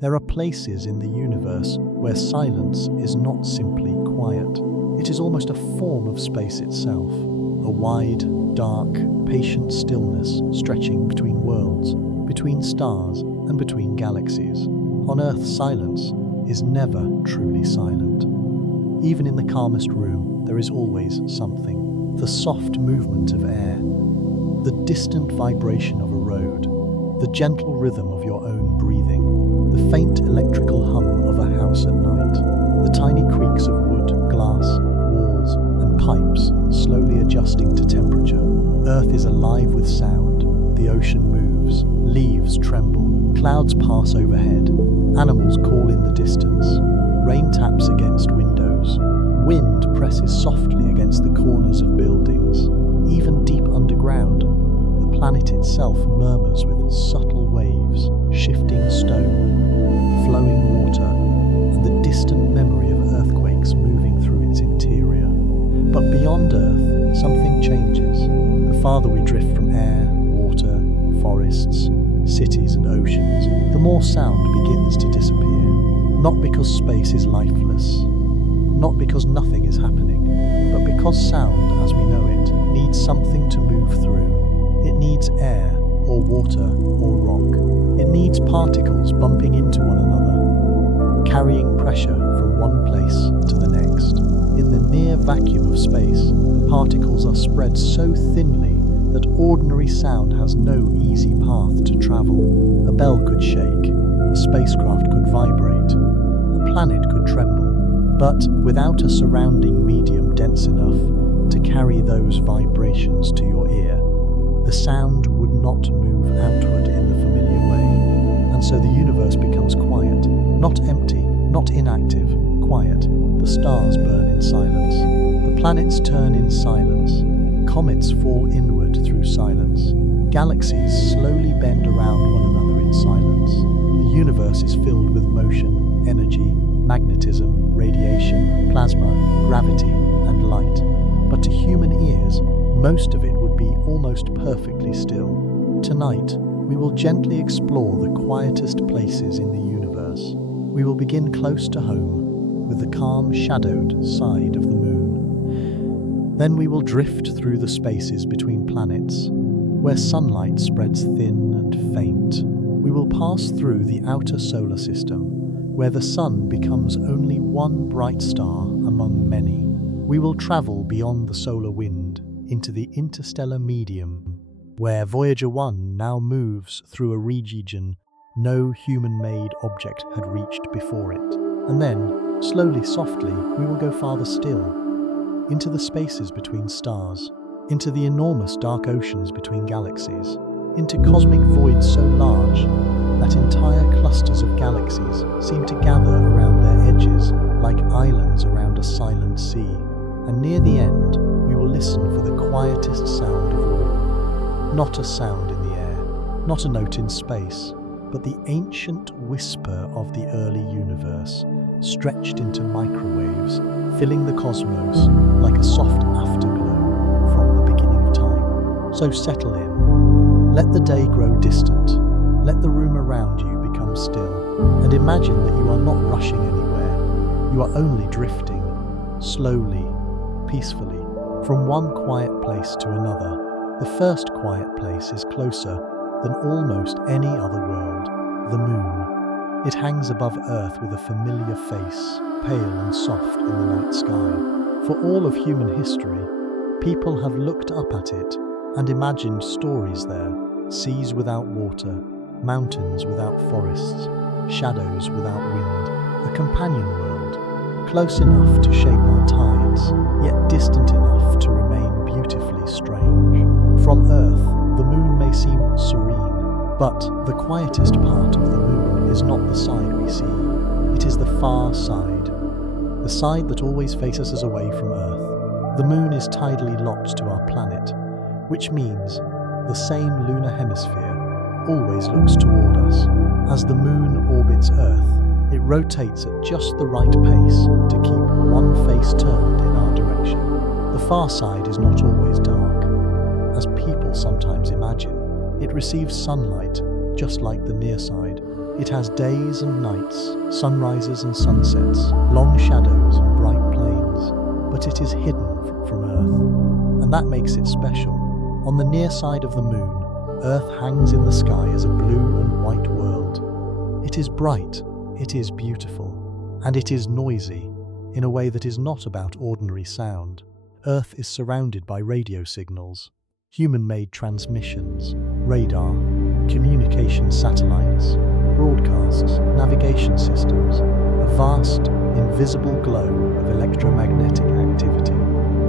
There are places in the universe where silence is not simply quiet. It is almost a form of space itself, a wide, dark, patient stillness stretching between worlds, between stars, and between galaxies. On Earth, silence is never truly silent. Even in the calmest room, there is always something. The soft movement of air, the distant vibration of a road, the gentle rhythm of your own breathing, the faint electrical hum of a house at night, the tiny creaks of wood, glass, walls, and pipes slowly adjusting to temperature. Earth is alive with sound. The ocean moves, leaves tremble, clouds pass overhead, animals call in the distance, rain taps against windows, wind presses softly against the corners of buildings. Even deep underground, the planet itself murmurs with subtle waves, shifting stone, flowing water, and the distant memory of earthquakes moving through its interior. But beyond Earth, something changes. The farther we drift from air, water, forests, cities and oceans, the more sound begins to disappear. Not because space is lifeless, not because nothing is happening, but because sound, as we know it, needs something to move through. It needs air, or water, or rock. It needs particles bumping into one another, carrying pressure from one place to the next. In the near vacuum of space, the particles are spread so thinly that ordinary sound has no easy path to travel. A bell could shake, a spacecraft could vibrate, a planet could tremble, but without a surrounding medium dense enough to carry those vibrations to your ear, the sound would not move outward in the familiar way. And so the universe becomes quiet, not empty, not inactive, quiet. The stars burn in silence, the planets turn in silence, comets fall inward through silence, galaxies slowly bend around one another in silence. The universe is filled with motion, energy, magnetism, radiation, plasma, gravity, and light. But to human ears, most of it would be almost perfectly still. Tonight, we will gently explore the quietest places in the universe. We will begin close to home, with the calm, shadowed side of the moon. Then we will drift through the spaces between planets, where sunlight spreads thin and faint. We will pass through the outer solar system, where the sun becomes only one bright star among many. We will travel beyond the solar wind into the interstellar medium, where Voyager 1 now moves through a region no human-made object had reached before it. And then, slowly, softly, we will go farther still, into the spaces between stars, into the enormous dark oceans between galaxies, into cosmic voids so large that entire clusters of galaxies seem to gather around their edges like islands around a silent sea. And near the end, we will listen for the quietest sound of all. Not a sound in the air, not a note in space, but the ancient whisper of the early universe, stretched into microwaves, filling the cosmos like a soft afterglow from the beginning of time. So settle in. Let the day grow distant. Let the room around you become still. And imagine that you are not rushing anywhere. You are only drifting, slowly, peacefully, from one quiet place to another. The first quiet place is closer than almost any other world, the moon. It hangs above Earth with a familiar face, pale and soft in the night sky. For all of human history, people have looked up at it and imagined stories there, seas without water, mountains without forests, shadows without wind, a companion world, close enough to shape our tides, yet distant enough to remain beautifully strange. From Earth, the moon may seem serene, but the quietest part of the moon is not the side we see. It is the far side, the side that always faces us away from Earth. The moon is tidally locked to our planet, which means the same lunar hemisphere always looks toward us. As the moon orbits Earth, it rotates at just the right pace to keep one face turned in our direction. The far side is not always dark, as people sometimes imagine. It receives sunlight, just like the near side, It has days and nights, sunrises and sunsets, long shadows and bright plains, but it is hidden from Earth, and that makes it special. On the near side of the moon, Earth hangs in the sky as a blue and white world. It is bright, it is beautiful, and it is noisy, in a way that is not about ordinary sound. Earth is surrounded by radio signals, human-made transmissions, radar, communication satellites, broadcasts, navigation systems, a vast, invisible glow of electromagnetic activity,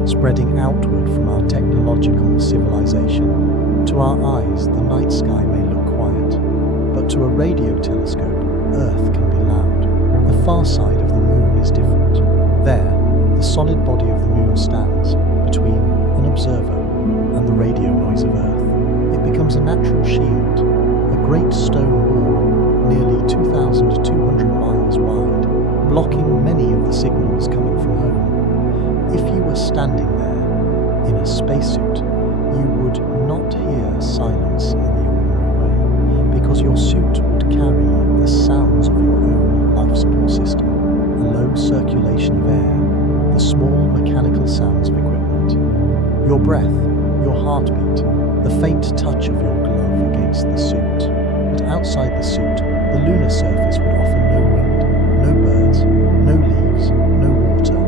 spreading outward from our technological civilization. To our eyes, the night sky may look quiet, but to a radio telescope, Earth can be loud. The far side of the moon is different. There, the solid body of the moon stands between an observer and the radio noise of Earth. It becomes a natural shield, a great stone wall, nearly 2,200 miles wide, blocking many of the signals coming from home. If you were standing there in a spacesuit, you would not hear silence in the ordinary way, because your suit would carry the sounds of your own life support system, a low circulation of air, the small mechanical sounds of equipment, your breath, your heartbeat, the faint touch of your glove against the suit. But outside the suit, the lunar surface would offer no wind, no birds, no leaves, no water,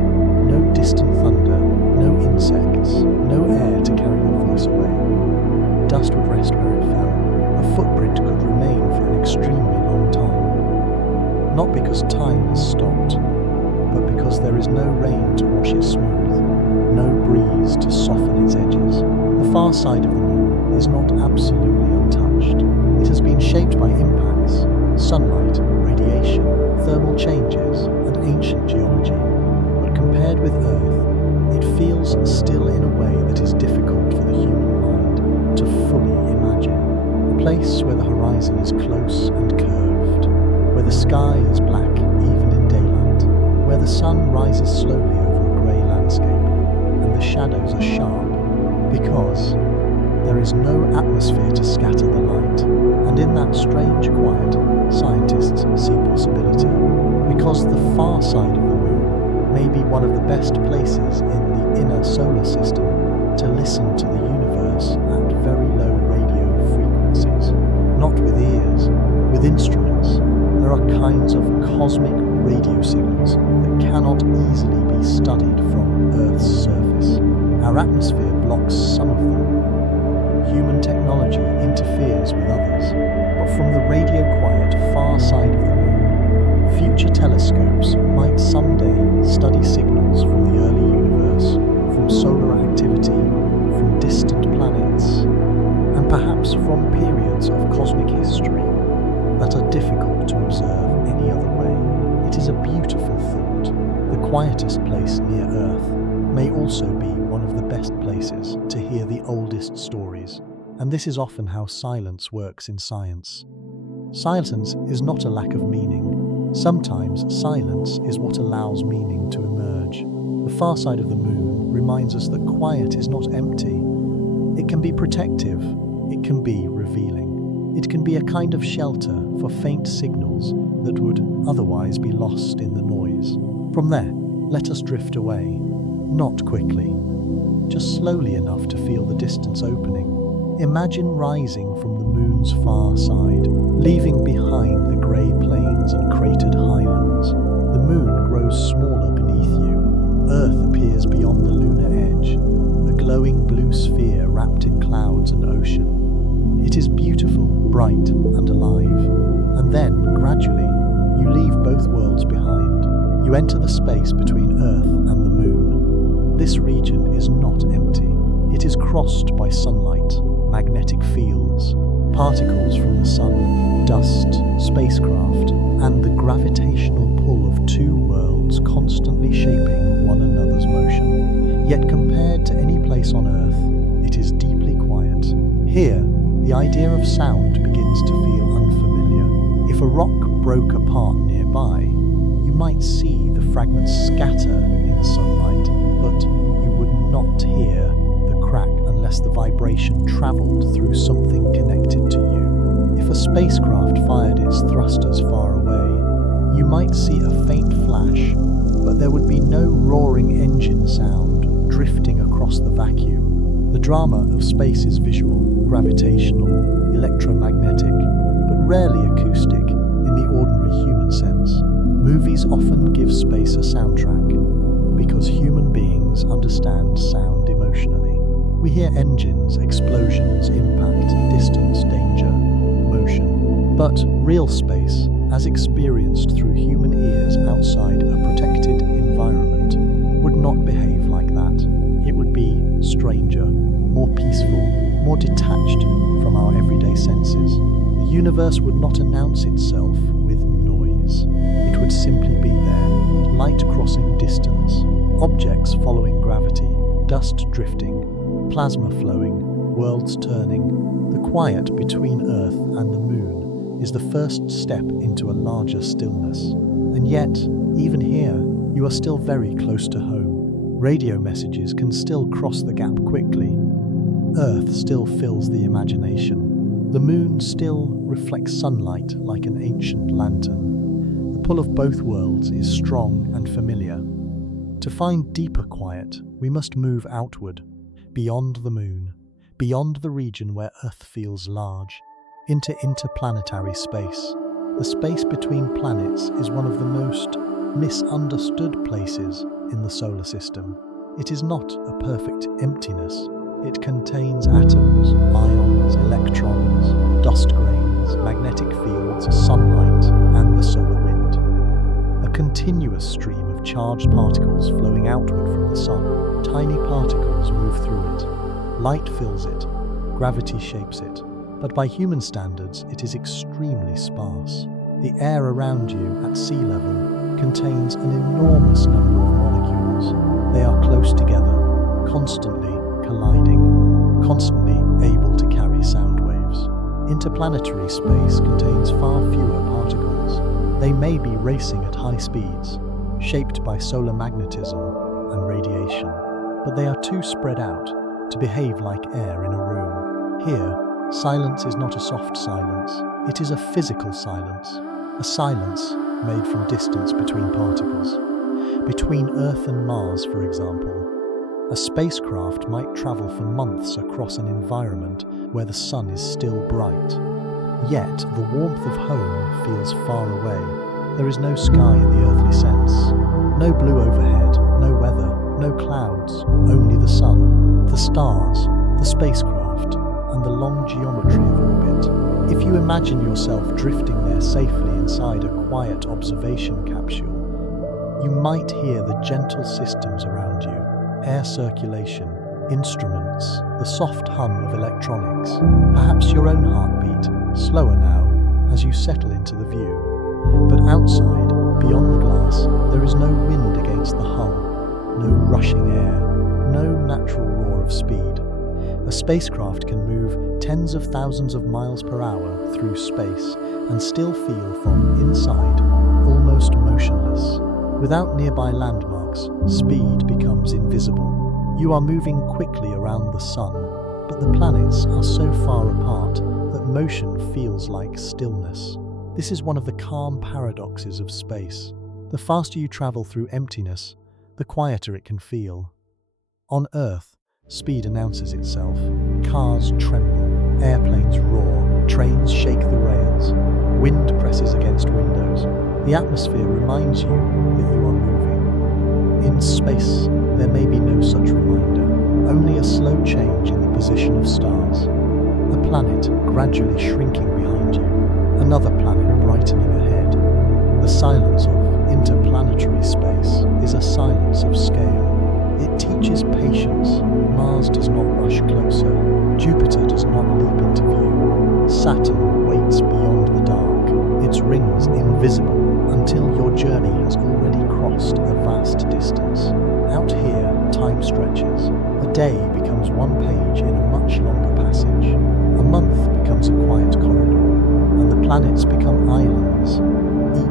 no distant thunder, no insects, no air to carry your voice away. Dust would rest where it fell. A footprint could remain for an extremely long time. Not because time has stopped, but because there is no rain to wash it smooth, no breeze to soften its edges. The far side of the moon is not absolutely untouched. It has been shaped by impacts, sunlight, radiation, thermal changes, and ancient geology. But compared with Earth, it feels still in a way that is difficult for the human mind to fully imagine. A place where the horizon is close and curved, where the sky is black even in daylight, where the sun rises slowly over a grey landscape, and the shadows are sharp, because there is no atmosphere to scatter the light. And in that strange quiet, scientists see possibility, because the far side of the moon may be one of the best places in the inner solar system to listen to the universe at very low radio frequencies. Not with ears, with instruments. There are kinds of cosmic radio signals that cannot easily be studied from Earth's surface. Our atmosphere blocks some of them. Human technology interferes with others. But from the radio-quiet far side of the moon, future telescopes might someday study signals from the early universe, from solar activity, from distant planets, and perhaps from periods of cosmic history that are difficult to observe any other way. It is a beautiful thought. The quietest place near Earth may also be one of the best places to hear the oldest stories, and this is often how silence works in science. Silence is not a lack of meaning. Sometimes silence is what allows meaning to emerge. The far side of the moon reminds us that quiet is not empty. It can be protective, it can be revealing. It can be a kind of shelter for faint signals that would otherwise be lost in the noise. From there, let us drift away. Not quickly, just slowly enough to feel the distance opening. Imagine rising from the moon's far side, leaving behind the grey plains and cratered highlands. The moon grows smaller beneath you. Earth appears beyond the lunar edge, a glowing blue sphere wrapped in clouds and ocean. It is beautiful, bright, and alive. And then, gradually, you leave both worlds behind. You enter the space between Earth and the moon. This region is not empty. It is crossed by sunlight, magnetic fields, particles from the sun, dust, spacecraft, and the gravitational pull of two worlds constantly shaping one another's motion. Yet compared to any place on Earth, it is deeply quiet. Here, the idea of sound begins to feel unfamiliar. If a rock broke apart nearby, you might see the fragments scatter in sunlight, but you would not hear the crack unless the vibration travelled through something connected to you. If a spacecraft fired its thrusters far away, you might see a faint flash, but there would be no roaring engine sound drifting across the vacuum. The drama of space is visual, gravitational, electromagnetic, but rarely acoustic in the ordinary human sense. Movies often give space a soundtrack because human beings understand sound emotionally. We hear engines, explosions, impact, distance, danger, motion. But real space, as experienced through human ears outside a protected environment, would not behave like that. It would be stranger, more peaceful, more detached from our everyday senses. The universe would not announce itself with noise. It would simply be there, light crossing distance, objects following gravity, dust drifting, plasma flowing, worlds turning. The quiet between Earth and the Moon is the first step into a larger stillness. And yet, even here, you are still very close to home. Radio messages can still cross the gap quickly. Earth still fills the imagination. The Moon still reflects sunlight like an ancient lantern. The pull of both worlds is strong and familiar. To find deeper quiet, we must move outward, beyond the Moon, beyond the region where Earth feels large, into interplanetary space. The space between planets is one of the most misunderstood places in the solar system. It is not a perfect emptiness. It contains atoms, ions, electrons, dust grains, magnetic fields, sunlight, and the solar wind. A continuous stream of charged particles flowing outward from the sun. Tiny particles move through it. Light fills it. Gravity shapes it. But by human standards, it is extremely sparse. The air around you at sea level contains an enormous number of molecules. They are close together, constantly colliding, constantly able to carry sound waves. Interplanetary space contains far fewer particles. They may be racing at high speeds, shaped by solar magnetism and radiation, but they are too spread out to behave like air in a room. Here, silence is not a soft silence, it is a physical silence, a silence made from distance between particles. Between Earth and Mars, for example, a spacecraft might travel for months across an environment where the sun is still bright. Yet, the warmth of home feels far away. There is no sky in the earthly sense. No blue overhead, no weather, no clouds, only the sun, the stars, the spacecraft, and the long geometry of orbit. If you imagine yourself drifting there safely inside a quiet observation capsule, you might hear the gentle systems around you, air circulation, instruments, the soft hum of electronics, perhaps your own heartbeat, slower now, as you settle into the view. But outside, beyond the glass, there is no wind against the hull, no rushing air, no natural roar of speed. A spacecraft can move tens of thousands of miles per hour through space and still feel from inside almost motionless. Without nearby landmarks, speed becomes invisible. You are moving quickly around the sun, but the planets are so far apart that motion feels like stillness. This is one of the calm paradoxes of space. The faster you travel through emptiness, the quieter it can feel. On Earth, speed announces itself. Cars tremble, airplanes roar, trains shake the rails, wind presses against windows. The atmosphere reminds you that you are moving. In space, there may be no such reminder, only a slow change in the position of stars. A planet gradually shrinking behind you, another planet brightening ahead. The silence of interplanetary space is a silence of scale. It teaches patience. Mars does not rush closer. Jupiter does not leap into view. Saturn waits beyond the dark, its rings invisible until your journey has already crossed a vast distance. Out here, time stretches. A day becomes one page in a much longer passage. A month becomes a quiet corridor, and the planets become islands,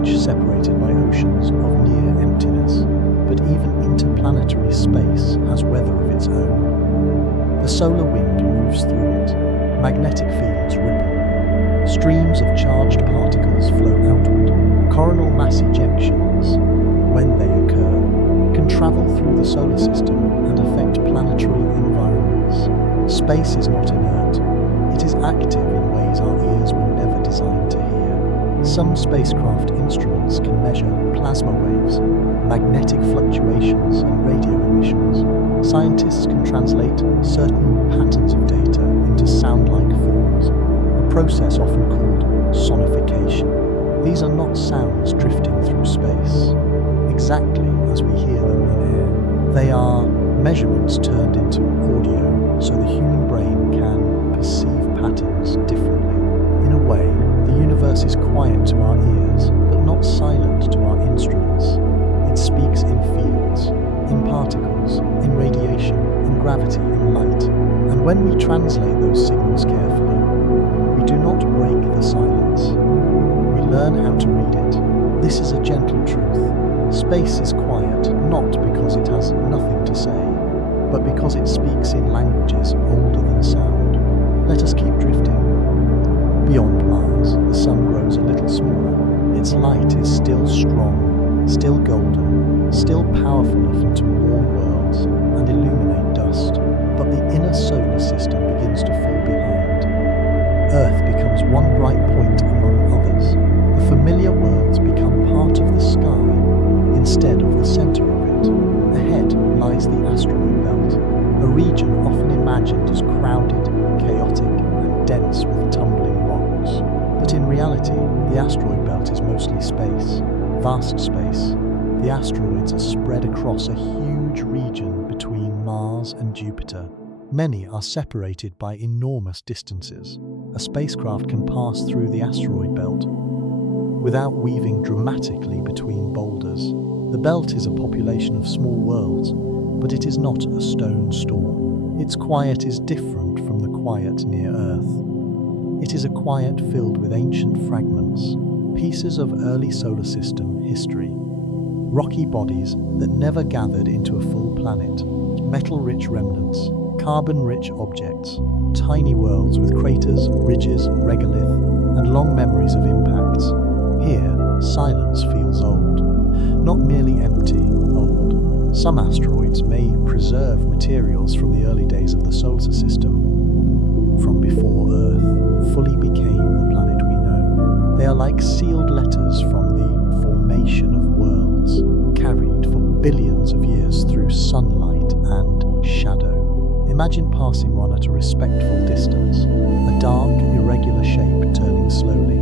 each separated by oceans of near emptiness. But even interplanetary space has weather of its own. The solar wind moves through it. Magnetic fields ripple. Streams of charged particles flow outward. Coronal mass ejections, when they occur, can travel through the solar system and affect planetary environments. Space is not inert. It is active in ways our ears were never designed to hear. Some spacecraft instruments can measure plasma waves, magnetic fluctuations, and radio emissions. Scientists can translate certain patterns of data into sound-like forms, a process often called sonification. These are not sounds drifting through space, exactly as we hear them in air. They are measurements turned into audio so the human brain can perceive patterns differently. In a way, the universe is quiet to our ears, but not silent to our instruments. It speaks in fields, in particles, in radiation, in gravity, in light. And when we translate those signals carefully, we do not break the silence. We learn how to read it. This is a gentle truth. Space is quiet not because it has nothing to say, but because it speaks in languages older than sound. Let us keep drifting. Beyond Mars, the sun grows a little smaller. Its light is still strong, still golden, still powerful enough to warm worlds and illuminate dust. But the inner solar system begins to fall behind. Earth becomes one bright point among others. The familiar worlds become part of the sky instead of the center of it. Ahead lies the asteroid belt, a region often imagined as crowded, chaotic, and dense with tumbling rocks. But in reality, the asteroid belt is mostly space, vast space. The asteroids are spread across a huge region between Mars and Jupiter. Many are separated by enormous distances. A spacecraft can pass through the asteroid belt without weaving dramatically between boulders. The belt is a population of small worlds, but it is not a stone storm. Its quiet is different from the quiet near Earth. It is a quiet filled with ancient fragments, pieces of early solar system history, rocky bodies that never gathered into a full planet, metal-rich remnants, carbon-rich objects, tiny worlds with craters, ridges, regolith, and long memories of impacts. Here, silence feels old, not merely empty, old. Some asteroids may preserve materials from the early days of the solar system, from before Earth fully became the planet we know. They are like sealed letters from the formation of worlds, carried for billions of years through sunlight and shadow. Imagine passing one at a respectful distance, a dark, irregular shape turning slowly.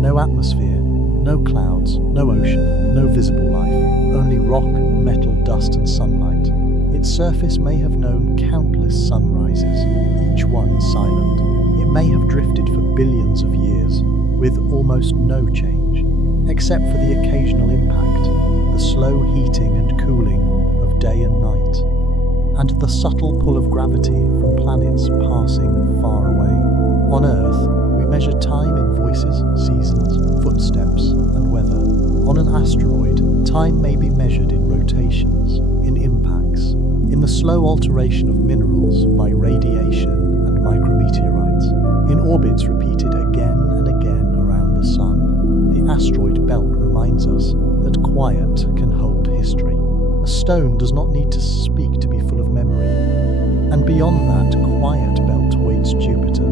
No atmosphere, no clouds, no ocean, no visible life, only rock, metal, dust and sunlight. Its surface may have known countless sunrises, each one silent. It may have drifted for billions of years, with almost no change, except for the occasional impact, the slow heating and cooling of day and night, and the subtle pull of gravity from planets passing far away. On Earth, we measure time in voices, seasons, footsteps, and weather. On an asteroid, time may be measured in rotations, in impacts, in the slow alteration of minerals by radiation and micrometeorites, in orbits repeated again and again around the Sun. The asteroid belt reminds us that quiet can hold history. A stone does not need to speak to be full of memory. And beyond that quiet belt waits Jupiter,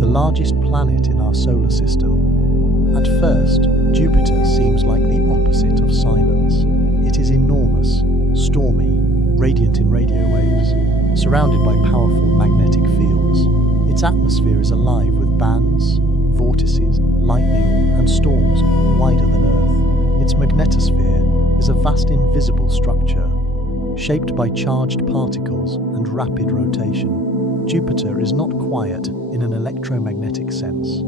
the largest planet in our solar system. At first, Jupiter seems like the opposite of silence. It is enormous, stormy, radiant in radio waves, surrounded by powerful magnetic fields. Its atmosphere is alive with bands, vortices, lightning, and storms wider than Earth. Its magnetosphere is a vast invisible structure, shaped by charged particles and rapid rotation. Jupiter is not quiet in an electromagnetic sense.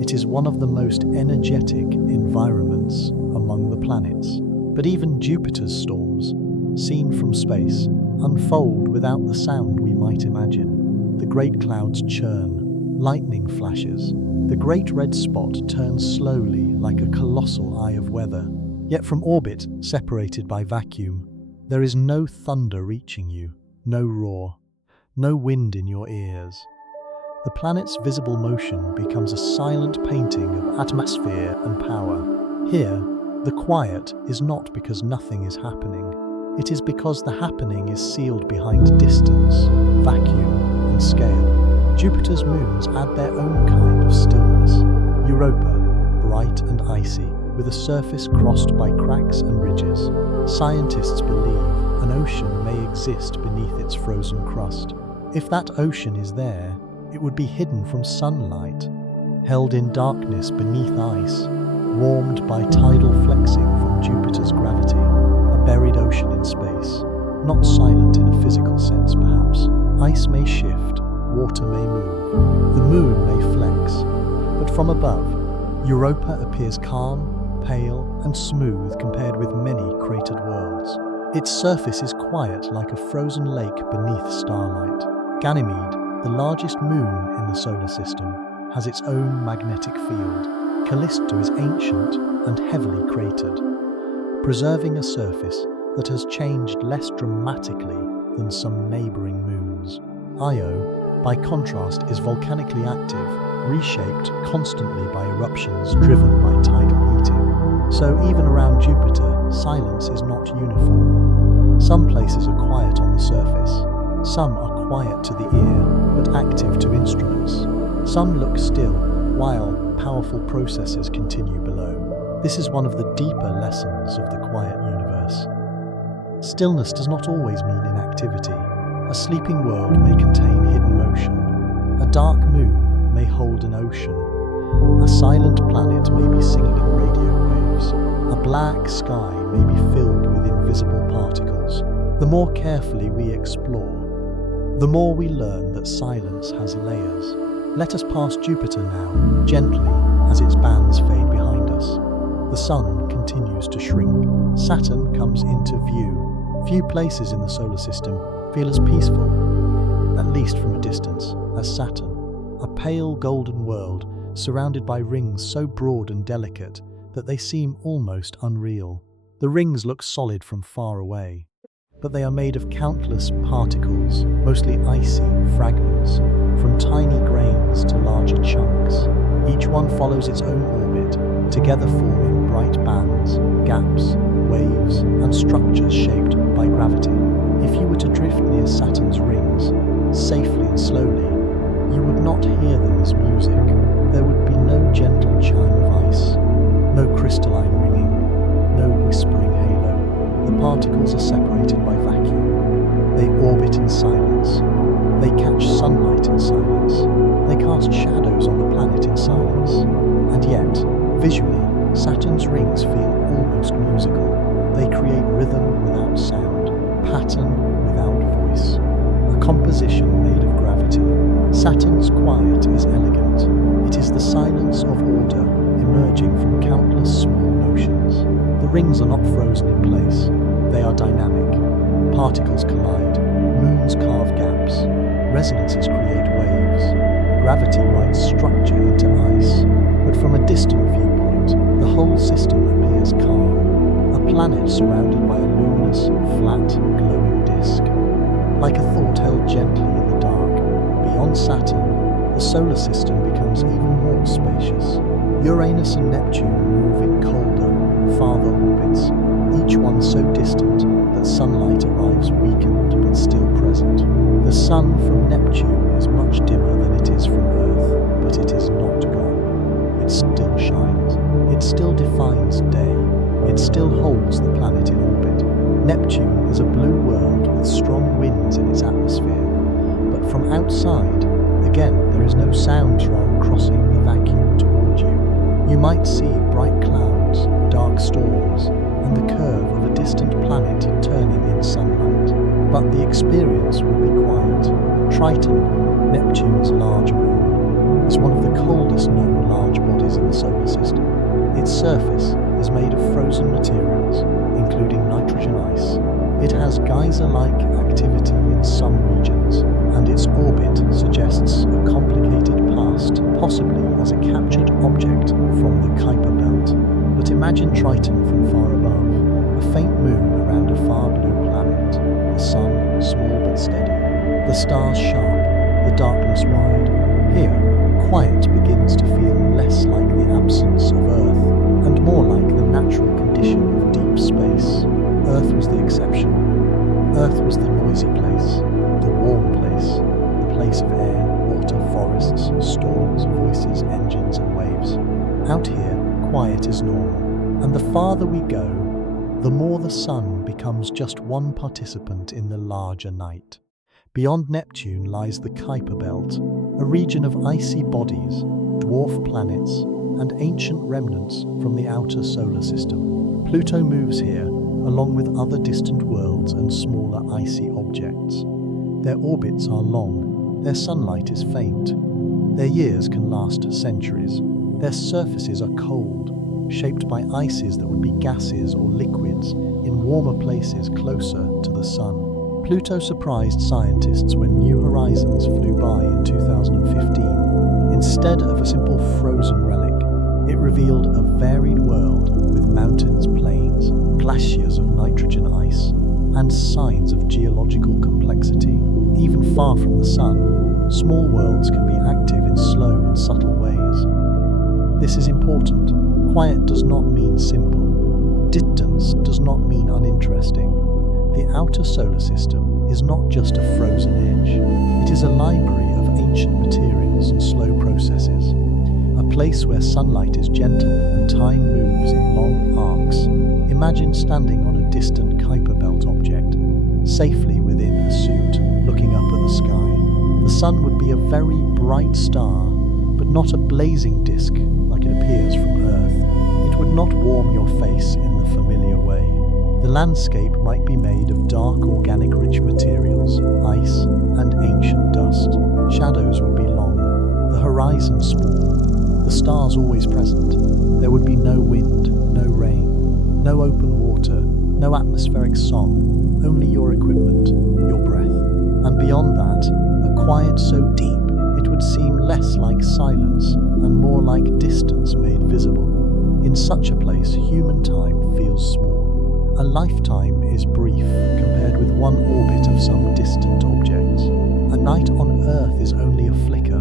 It is one of the most energetic environments among the planets. But even Jupiter's storms, seen from space, unfold without the sound we might imagine. The great clouds churn, lightning flashes. The great red spot turns slowly like a colossal eye of weather. Yet from orbit, separated by vacuum, there is no thunder reaching you, no roar, no wind in your ears. the planet's visible motion becomes a silent painting of atmosphere and power. Here, the quiet is not because nothing is happening. It is because the happening is sealed behind distance, vacuum, and scale. Jupiter's moons add their own kind of stillness. Europa, bright and icy, with a surface crossed by cracks and ridges. Scientists believe an ocean may exist beneath its frozen crust. If that ocean is there, it would be hidden from sunlight, held in darkness beneath ice, warmed by tidal flexing from Jupiter's gravity, a buried ocean in space, not silent in a physical sense perhaps. Ice may shift, water may move, the moon may flex, but from above, Europa appears calm, pale, and smooth compared with many cratered worlds. Its surface is quiet like a frozen lake beneath starlight. Ganymede, the largest moon in the solar system, has its own magnetic field. Callisto is ancient and heavily cratered, preserving a surface that has changed less dramatically than some neighbouring moons. Io, by contrast, is volcanically active, reshaped constantly by eruptions driven by tidal heating. So even around Jupiter, silence is not uniform. Some places are quiet on the surface, some are quiet to the ear, but active to instruments. Some look still, while powerful processes continue below. This is one of the deeper lessons of the quiet universe. Stillness does not always mean inactivity. A sleeping world may contain hidden motion. A dark moon may hold an ocean. A silent planet may be singing in radio waves. A black sky may be filled with invisible particles. The more carefully we explore, the more we learn that silence has layers. Let us pass Jupiter now, gently, as its bands fade behind us. The Sun continues to shrink. Saturn comes into view. Few places in the solar system feel as peaceful, at least from a distance, as Saturn, a pale golden world surrounded by rings so broad and delicate that they seem almost unreal. The rings look solid from far away, but they are made of countless particles, mostly icy fragments, from tiny grains to larger chunks. Each one follows its own orbit, together forming bright bands, gaps, waves, and structures shaped by gravity. If you were to drift near Saturn's rings, safely and slowly, you would not hear them as music. There would be no gentle chime of ice, no crystalline ringing, no whispering halo. The particles are separated by vacuum. They orbit in silence. They catch sunlight in silence. They cast shadows on the planet in silence. And yet, visually, Saturn's rings feel almost musical. They create rhythm without sound, pattern without voice, a composition made of gravity. Saturn's quiet is elegant. It is the silence of order emerging from countless small motions. The rings are not frozen in place. They are dynamic. Particles collide, moons carve gaps, resonances create waves. Gravity writes structure into ice. But from a distant viewpoint, the whole system appears calm. A planet surrounded by a luminous, flat, glowing disk. Like a thought held gently in the dark, beyond Saturn, the solar system becomes even more spacious. Uranus and Neptune move in colder, farther orbits, each one so distant that sunlight arrives weakened but still present. The sun from Neptune is much dimmer than it is from Earth, but it is not gone. It still shines. It still defines day. It still holds the planet in orbit. Neptune is a blue world with strong winds in its atmosphere, but from outside, again, there is no sound from crossing the vacuum toward you. You might see bright clouds, dark storms, and the curve of a distant planet turning in sunlight. But the experience would be quiet. Triton, Neptune's large moon, is one of the coldest known large bodies in the solar system. Its surface is made of frozen materials, including nitrogen ice. It has geyser-like activity in some regions, and its orbit suggests a complicated past, possibly as a captured object from the Kuiper belt. But imagine Triton from far above, a faint moon around a far blue planet, the sun small but steady, the stars sharp, the darkness wide. Here, quiet begins to feel less like the absence of Earth and more like the natural condition of deep space. Earth was the exception. Earth was the noisy place, the warm place, the place of air, water, forests, storms, voices, engines and waves. Out here, quiet is normal, and the farther we go, the more the sun becomes just one participant in the larger night. Beyond Neptune lies the Kuiper Belt, a region of icy bodies, dwarf planets, and ancient remnants from the outer solar system. Pluto moves here, along with other distant worlds and smaller icy objects. Their orbits are long, their sunlight is faint. Their years can last centuries. Their surfaces are cold, shaped by ices that would be gases or liquids in warmer places closer to the sun. Pluto surprised scientists when New Horizons flew by in 2015. Instead of a simple frozen relic, it revealed a varied world with mountains, plains, glaciers of nitrogen ice, and signs of geological complexity. Even far from the sun, small worlds can be active in slow and subtle ways. This is important. Quiet does not mean simple. Distance does not mean uninteresting. The outer solar system is not just a frozen edge. It is a library of ancient materials and slow processes. A place where sunlight is gentle and time moves in long arcs. Imagine standing on a distant Kuiper Belt object, safely within a suit, looking up at the sky. The sun would be a very bright star, but not a blazing disk like it appears from Earth. It would not warm your face in the familiar way. The landscape might be made of dark organic-rich materials, ice, and ancient dust. Shadows would be long, the horizon small, the stars always present. There would be no wind, no rain, no open water, no atmospheric song, only your equipment, your breath. And beyond that, a quiet so deep it would seem less like silence and more like distance made visible. In such a place, human time feels small. A lifetime is brief compared with one orbit of some distant object. A night on Earth is only a flicker.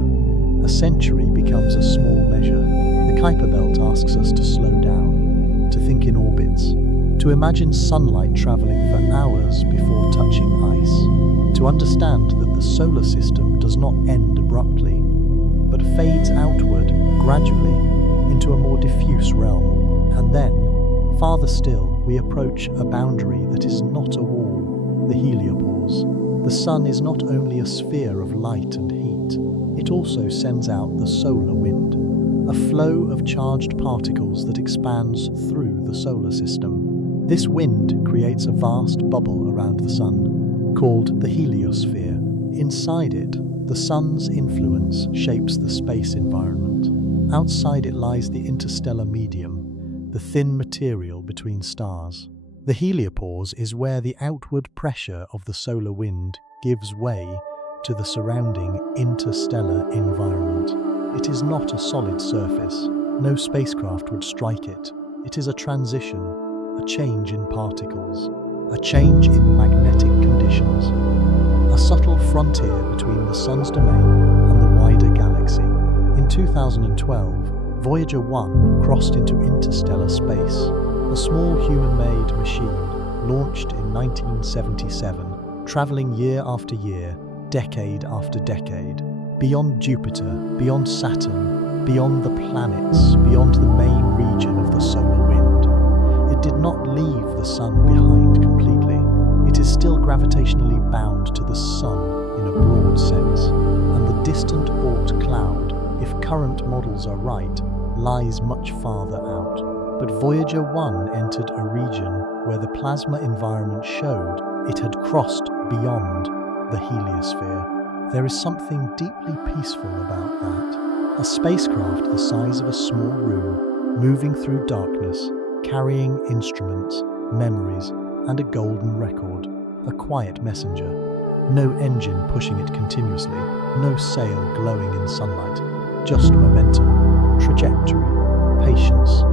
A century becomes a small measure. The Kuiper Belt asks us to slow down, to think in orbits, to imagine sunlight traveling for hours before touching ice, to understand that the solar system does not end abruptly, but fades outward gradually into a more diffuse realm. And then, farther still, we approach a boundary that is not a wall, the heliopause. The sun is not only a sphere of light and heat, it also sends out the solar wind, a flow of charged particles that expands through the solar system. This wind creates a vast bubble around the sun, called the heliosphere. Inside it, the sun's influence shapes the space environment. Outside it lies the interstellar medium, the thin material between stars. The heliopause is where the outward pressure of the solar wind gives way to the surrounding interstellar environment. It is not a solid surface. No spacecraft would strike it. It is a transition, a change in particles, a change in magnetic conditions, a subtle frontier between the sun's domain and the wider galaxy. In 2012, Voyager 1 crossed into interstellar space, a small human-made machine launched in 1977, traveling year after year, decade after decade, beyond Jupiter, beyond Saturn, beyond the planets, beyond the main region of the solar wind. It did not leave the sun behind completely. It is still gravitationally bound to the sun in a broad sense, and the distant Oort cloud, if current models are right, lies much farther out. But Voyager 1 entered a region where the plasma environment showed it had crossed beyond the heliosphere. There is something deeply peaceful about that. A spacecraft the size of a small room, moving through darkness, carrying instruments, memories, and a golden record. A quiet messenger. No engine pushing it continuously, no sail glowing in sunlight. Just momentum, trajectory, patience.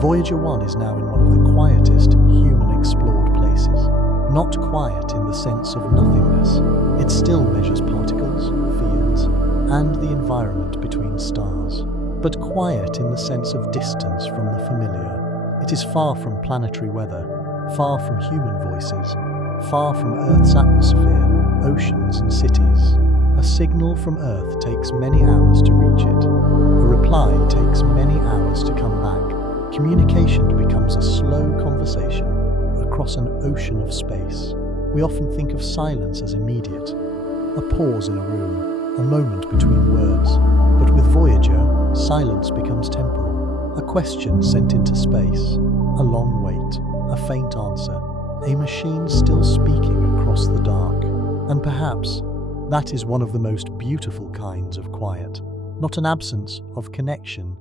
Voyager 1 is now in one of the quietest human-explored places. Not quiet in the sense of nothingness. It still measures particles, fields, and the environment between stars, but quiet in the sense of distance from the familiar. It is far from planetary weather, far from human voices, far from Earth's atmosphere, oceans and cities. A signal from Earth takes many hours to reach it. A reply takes many hours to come back. Communication becomes a slow conversation across an ocean of space. We often think of silence as immediate, a pause in a room, a moment between words. But with Voyager, silence becomes temporal. A question sent into space, a long wait, a faint answer, a machine still speaking across the dark. And perhaps that is one of the most beautiful kinds of quiet. Not an absence of connection,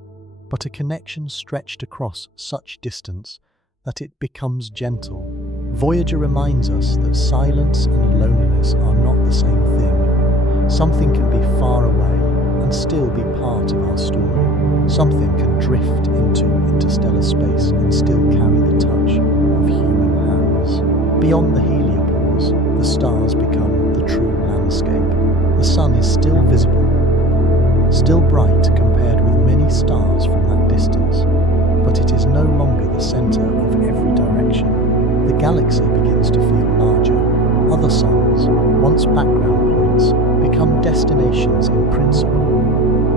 but a connection stretched across such distance that it becomes gentle. Voyager reminds us that silence and loneliness are not the same thing. Something can be far away and still be part of our story. Something can drift into interstellar space and still carry the touch of human hands. Beyond the heliopause, the stars become the true landscape. The sun is still visible, still bright compared with many stars from that distance, but it is no longer the center of every direction. The galaxy begins to feel larger. Other suns, once background points, become destinations in principle,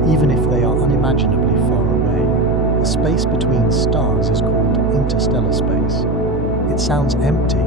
even if they are unimaginably far away. The space between stars is called interstellar space. It sounds empty,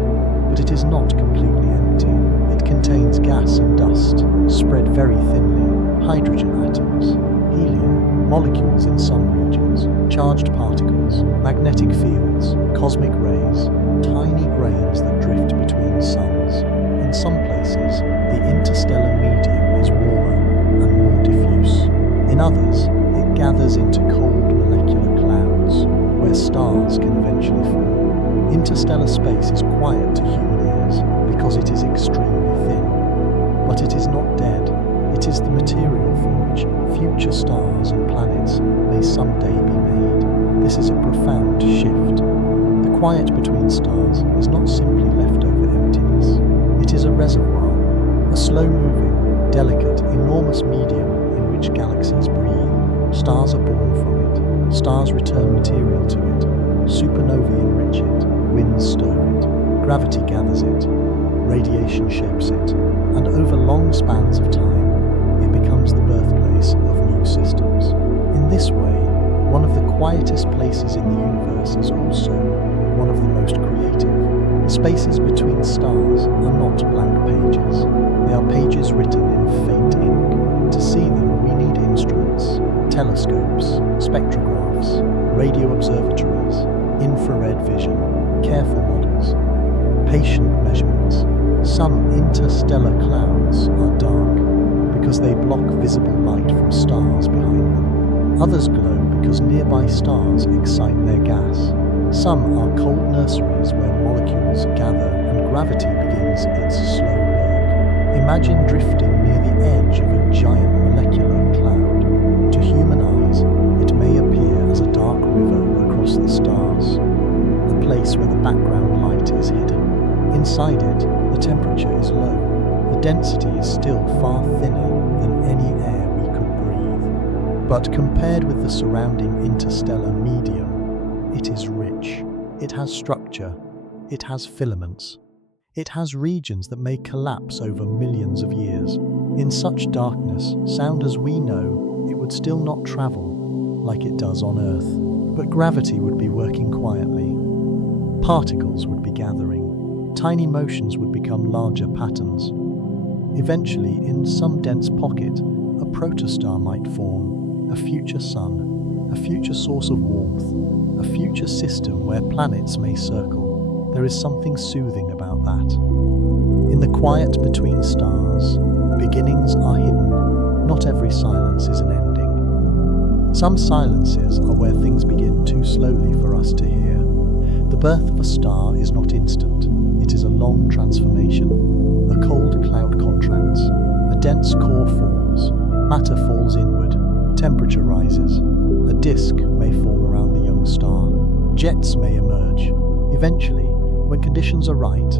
but it is not completely empty. It contains gas and dust, spread very thinly, hydrogen atoms, helium, molecules in some regions, charged particles, magnetic fields, cosmic rays, tiny grains that drift between suns. In some places, the interstellar medium is warmer and more diffuse. In others, it gathers into cold molecular clouds, where stars can eventually form. Interstellar space is quiet to human ears because it is extremely thin. But it is not dead. It is the material from which future stars and planets may someday be made. This is a profound shift. The quiet between stars is not simply leftover emptiness. It is a reservoir, a slow-moving, delicate, enormous medium in which galaxies breathe. Stars are born from it. Stars return material to it. Supernovae enrich it. Winds stir it. Gravity gathers it. Radiation shapes it. And over long spans of time, it becomes the birthplace of new systems. In this way, one of the quietest places in the universe is also one of the most creative. The spaces between stars are not blank pages. They are pages written in faint ink. To see them, we need instruments, telescopes, spectrographs, radio observatories, infrared vision, careful models, patient measurements. Some interstellar clouds are dark because they block visible light from stars behind them. Others glow because nearby stars excite their gas. Some are cold nurseries where molecules gather and gravity begins its slow work. Imagine drifting near the edge of a giant molecular cloud. To human eyes, it may appear as a dark river across the stars, a place where the background light is hidden. Inside it, the temperature is low. The density is still far thinner than any air we could breathe. But compared with the surrounding interstellar medium, it is rich. It has structure. It has filaments. It has regions that may collapse over millions of years. In such darkness, sound as we know, it would still not travel like it does on Earth. But gravity would be working quietly. Particles would be gathering. Tiny motions would become larger patterns. Eventually, in some dense pocket, a protostar might form, a future sun, a future source of warmth, a future system where planets may circle. There is something soothing about that. In the quiet between stars, beginnings are hidden. Not every silence is an ending. Some silences are where things begin too slowly for us to hear. The birth of a star is not instant. It is a long transformation. A cold cloud contracts. A dense core forms. Matter falls inward. Temperature rises. A disk may form around the young star. Jets may emerge. Eventually, when conditions are right,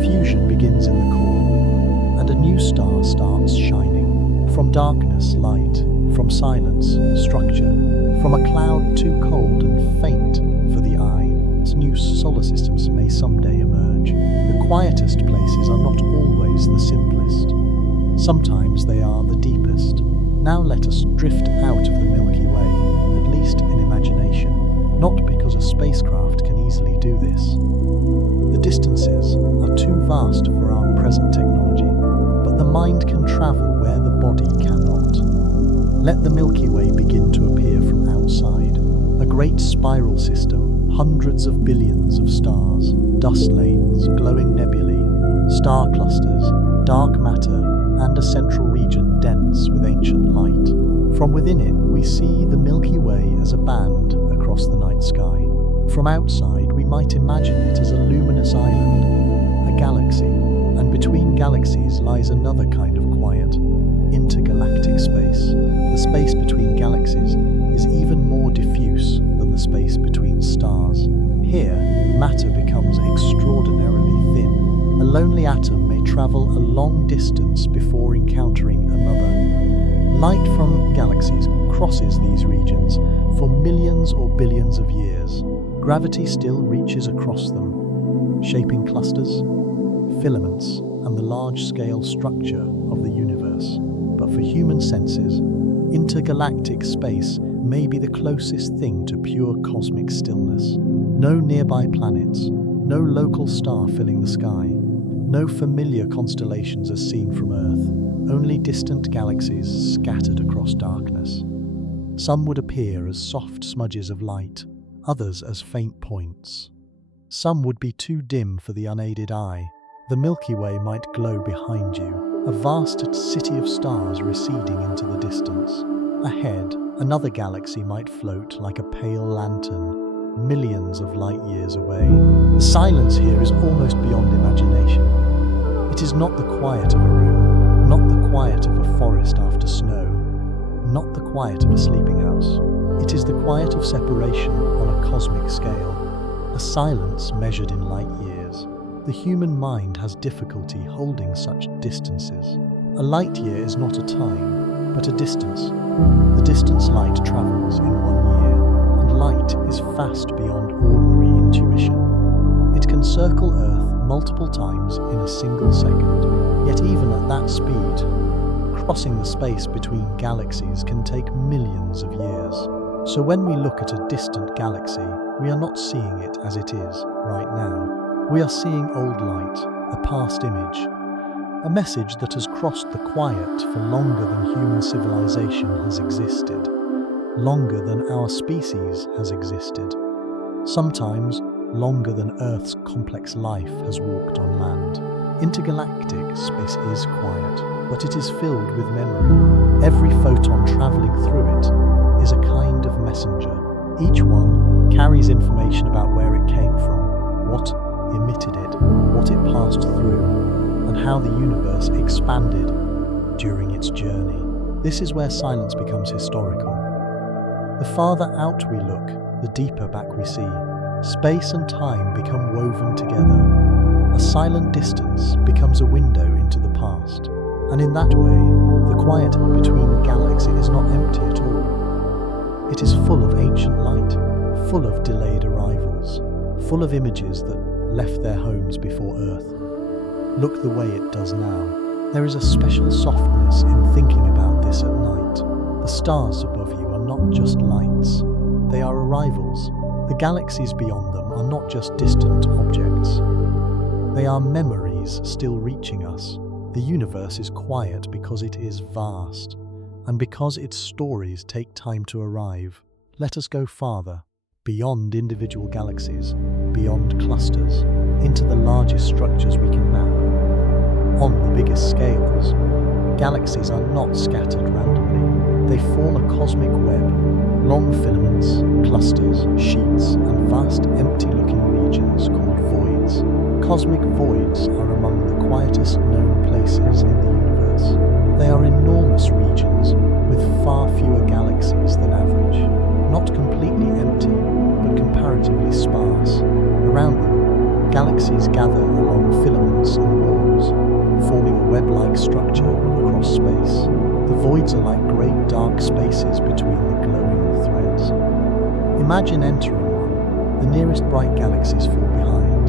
fusion begins in the core, and a new star starts shining. From darkness, light. From silence, structure. From a cloud too cold and faint for the eye, new solar systems may someday emerge. The quietest places are not always the simplest. Sometimes they are the deepest. Now let us drift out of the Milky Way, at least in imagination. Not because a spacecraft can easily do this. The distances are too vast for our present technology, but the mind can travel where the body cannot. Let the Milky Way begin to appear from outside. A great spiral system, hundreds of billions of stars, dust lanes, glowing nebulae, star clusters, dark matter, and a central region dense with ancient light. From within it, we see the Milky Way as a band across the night sky. From outside, we might imagine it as a luminous island, a galaxy, and between galaxies lies another kind of quiet, intergalactic space. The space between galaxies is even more diffuse than the space between stars. Here, matter becomes extraordinarily thin. A lonely atom may travel a long distance before encountering another. Light from galaxies crosses these regions for millions or billions of years. Gravity still reaches across them, shaping clusters, filaments, and the large-scale structure of the universe. But for human senses, intergalactic space may be the closest thing to pure cosmic stillness. No nearby planets, no local star filling the sky, no familiar constellations as seen from Earth, only distant galaxies scattered across darkness. Some would appear as soft smudges of light, others as faint points. Some would be too dim for the unaided eye. The Milky Way might glow behind you, a vast city of stars receding into the distance. Ahead, another galaxy might float like a pale lantern, millions of light years away. The silence here is almost beyond imagination. It is not the quiet of a room, not the quiet of a forest after snow, not the quiet of a sleeping house. It is the quiet of separation on a cosmic scale, a silence measured in light years. The human mind has difficulty holding such distances. A light year is not a time, but a distance. The distance light travels in 1 year, and light is fast beyond ordinary intuition. It can circle Earth multiple times in a single second, yet even at that speed, crossing the space between galaxies can take millions of years. So when we look at a distant galaxy, we are not seeing it as it is right now. We are seeing old light, a past image, a message that has crossed the quiet for longer than human civilization has existed, longer than our species has existed, sometimes longer than Earth's complex life has walked on land. Intergalactic space is quiet, but it is filled with memory. Every photon traveling through it is a kind of messenger. Each one carries information about where it came from, what emitted it, what it passed through, and how the universe expanded during its journey. This is where silence becomes historical. The farther out we look, the deeper back we see. Space and time become woven together. A silent distance becomes a window into the past. And in that way, the quiet between galaxies is not empty at all. It is full of ancient light, full of delayed arrivals, full of images that left their homes before Earth. Look the way it does now. There is a special softness in thinking about this at night. The stars above you are not just lights, they are arrivals. The galaxies beyond them are not just distant objects. They are memories still reaching us. The universe is quiet because it is vast, and because its stories take time to arrive. Let us go farther, beyond individual galaxies, beyond clusters, into the largest structures we can map. On the biggest scales, galaxies are not scattered randomly. They form a cosmic web, long filaments, clusters, sheets, and vast empty-looking regions called voids. Cosmic voids are among the quietest known places in the universe. They are enormous regions with far fewer galaxies than average, not completely empty, but comparatively sparse. Around them, galaxies gather along filaments and walls, forming a web-like structure across space. The voids are like great dark spaces between the glowing threads. Imagine entering one. The nearest bright galaxies fall behind.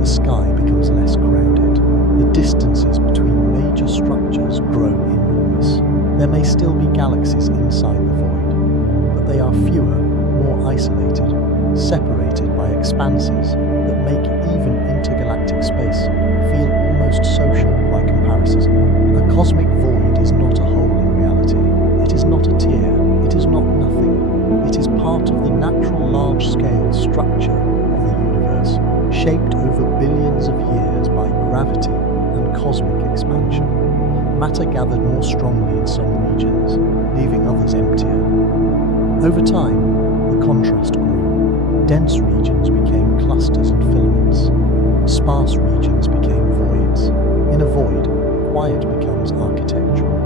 The sky becomes less crowded. The distances between major structures grow enormous. There may still be galaxies inside the void, but they are fewer, more isolated, separated by expanses that make even intergalactic space feel almost social by comparison. A cosmic void is not a hole in reality. It is not a tear. It is not nothing. It is part of the natural large-scale structure of the universe, shaped over billions of years by gravity and cosmic expansion. Matter gathered more strongly in some regions, leaving others emptier. Over time, the contrast grew. Dense regions became clusters and filaments. Sparse regions became voids. In a void, quiet becomes architectural.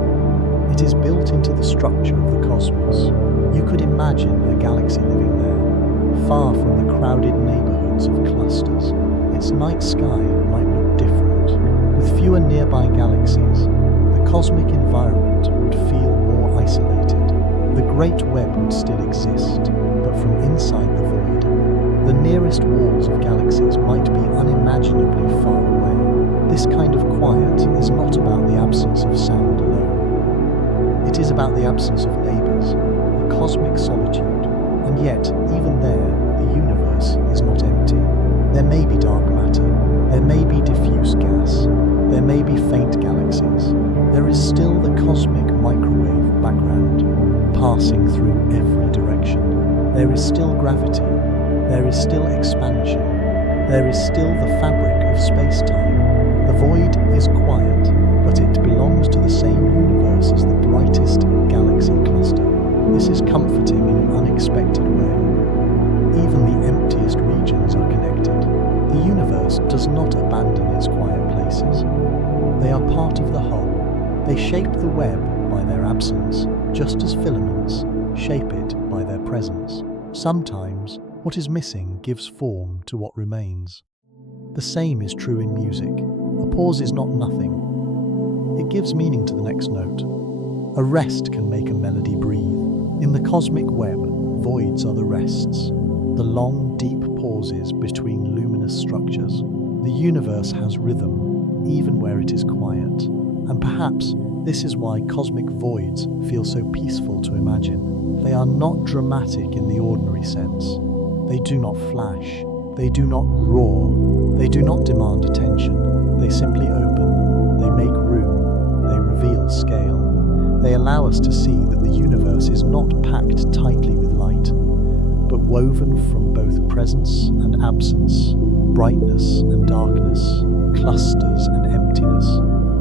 It is built into the structure of the cosmos. You could imagine a galaxy living there, far from the crowded neighborhoods of clusters. Its night sky might look different. With fewer nearby galaxies, the cosmic environment would feel more isolated. The Great Web would still exist, but from inside the void, the nearest walls of galaxies might be unimaginably far away. This kind of quiet is not about the absence of sound alone. It is about the absence of neighbors, a cosmic solitude, and yet, even there, the universe is not empty. There may be dark matter, there may be diffuse gas, there may be faint galaxies. There is still the cosmic microwave background, passing through every direction. There is still gravity, there is still expansion, there is still the fabric of space-time. The void is quiet, but it belongs to the same universe as the brightest galaxy cluster. This is comforting in an unexpected way. Even the emptiest regions are connected. The universe does not abandon its quiet places. They are part of the whole. They shape the web by their absence, just as filaments shape it by their presence. Sometimes, what is missing gives form to what remains. The same is true in music. A pause is not nothing. It gives meaning to the next note. A rest can make a melody breathe. In the cosmic web, voids are the rests, the long, deep pauses between luminous structures. The universe has rhythm, even where it is quiet. And perhaps this is why cosmic voids feel so peaceful to imagine. They are not dramatic in the ordinary sense. They do not flash. They do not roar. They do not demand attention. They simply open. They make room. They reveal scale. They allow us to see that the universe is not packed tightly with light, but woven from both presence and absence, brightness and darkness, clusters and emptiness.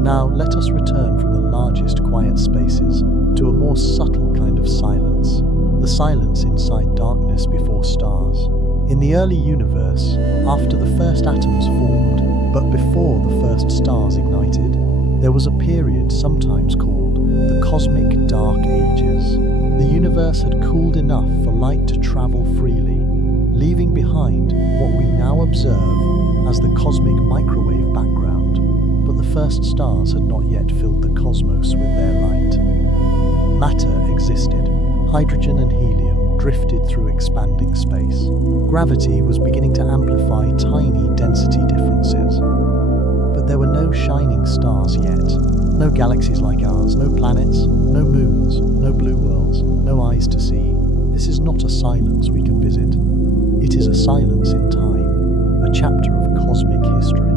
Now let us return from the largest quiet spaces to a more subtle kind of silence, the silence inside darkness before stars. In the early universe, after the first atoms formed, but before the first stars ignited, there was a period sometimes called the Cosmic Dark Ages. The universe had cooled enough for light to travel freely, leaving behind what we now observe as the cosmic microwave background. But the first stars had not yet filled the cosmos with their light. Matter existed. Hydrogen and helium drifted through expanding space. Gravity was beginning to amplify tiny density differences. But there were no shining stars yet. No galaxies like ours, no planets, no moons, no blue worlds, no eyes to see. This is not a silence we can visit. It is a silence in time, a chapter of cosmic history.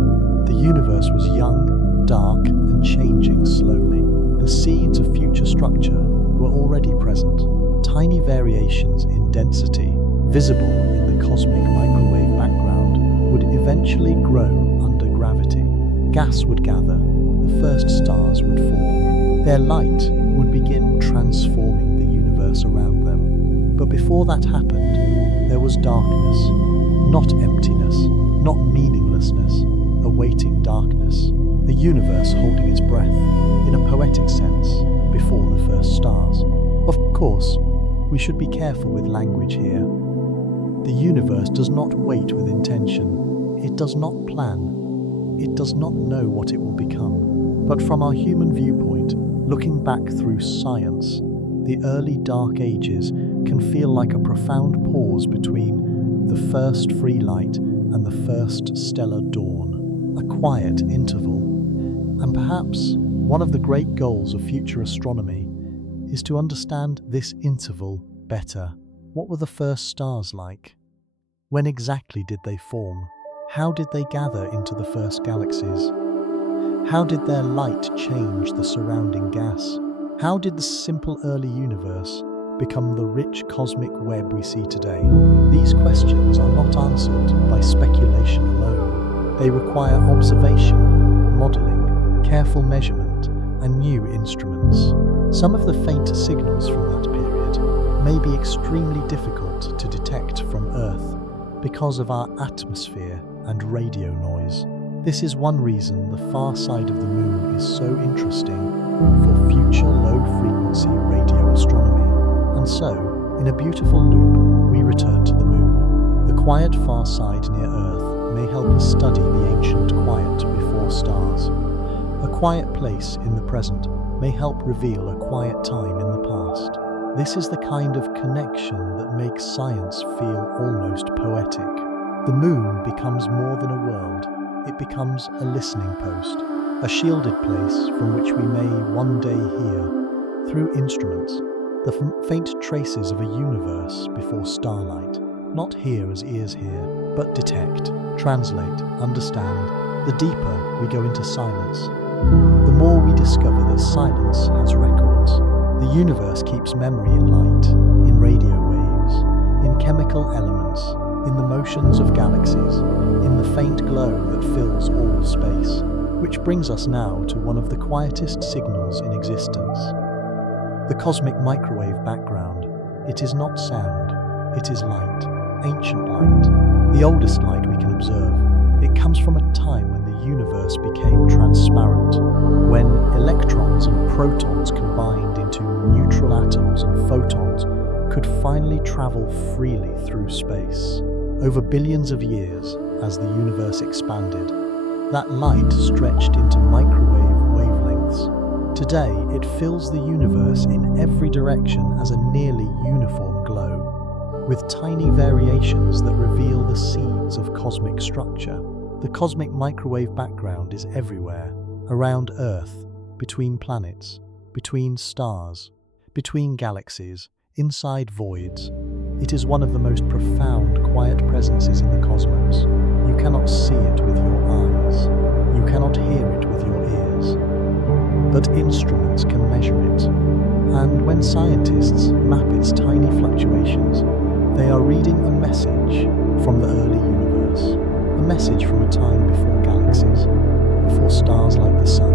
The universe was young, dark, and changing slowly. The seeds of future structure were already present. Tiny variations in density, visible in the cosmic microwave background, would eventually grow under gravity. Gas would gather, the first stars would form. Their light would begin transforming the universe around them. But before that happened, there was darkness. Not emptiness, not meaninglessness, awaiting darkness. The universe holding its breath, in a poetic sense, before the first stars. Of course, we should be careful with language here. The universe does not wait with intention. It does not plan. It does not know what it will become. But from our human viewpoint, Looking back through science, the early dark ages can feel like a profound pause between the first free light and the first stellar dawn, a quiet interval. And perhaps one of the great goals of future astronomy is to understand this interval better. What were the first stars like? When exactly did they form? How did they gather into the first galaxies? How did their light change the surrounding gas? How did the simple early universe become the rich cosmic web we see today? These questions are not answered by speculation alone. They require observation, modeling, careful measurement, and new instruments. Some of the fainter signals from that period may be extremely difficult to detect from Earth because of our atmosphere and radio noise. This is one reason the far side of the moon is so interesting for future low-frequency radio astronomy. And so, in a beautiful loop, we return to the moon. The quiet far side near Earth may help us study the ancient quiet before stars. A quiet place in the present may help reveal a quiet time in the past. This is the kind of connection that makes science feel almost poetic. The moon becomes more than a world. It becomes a listening post, a shielded place from which we may one day hear, through instruments, the faint traces of a universe before starlight. Not hear as ears hear, but detect, translate, understand. The deeper we go into silence, the more we discover that silence has records. The universe keeps memory in light, in radio waves, in chemical elements, in the motions of galaxies, in the faint glow that fills all space. Which brings us now to one of the quietest signals in existence. The cosmic microwave background. It is not sound, it is light, ancient light, the oldest light we can observe. It comes from a time when the universe became transparent, when electrons and protons combined into neutral atoms and photons could finally travel freely through space. Over billions of years, as the universe expanded, that light stretched into microwave wavelengths. Today, it fills the universe in every direction as a nearly uniform glow, with tiny variations that reveal the seeds of cosmic structure. The cosmic microwave background is everywhere, around Earth, between planets, between stars, between galaxies, inside voids. It is one of the most profound, quiet presences in the cosmos. You cannot see it with your eyes. You cannot hear it with your ears. But instruments can measure it. And when scientists map its tiny fluctuations, they are reading a message from the early universe. A message from a time before galaxies, before stars like the sun,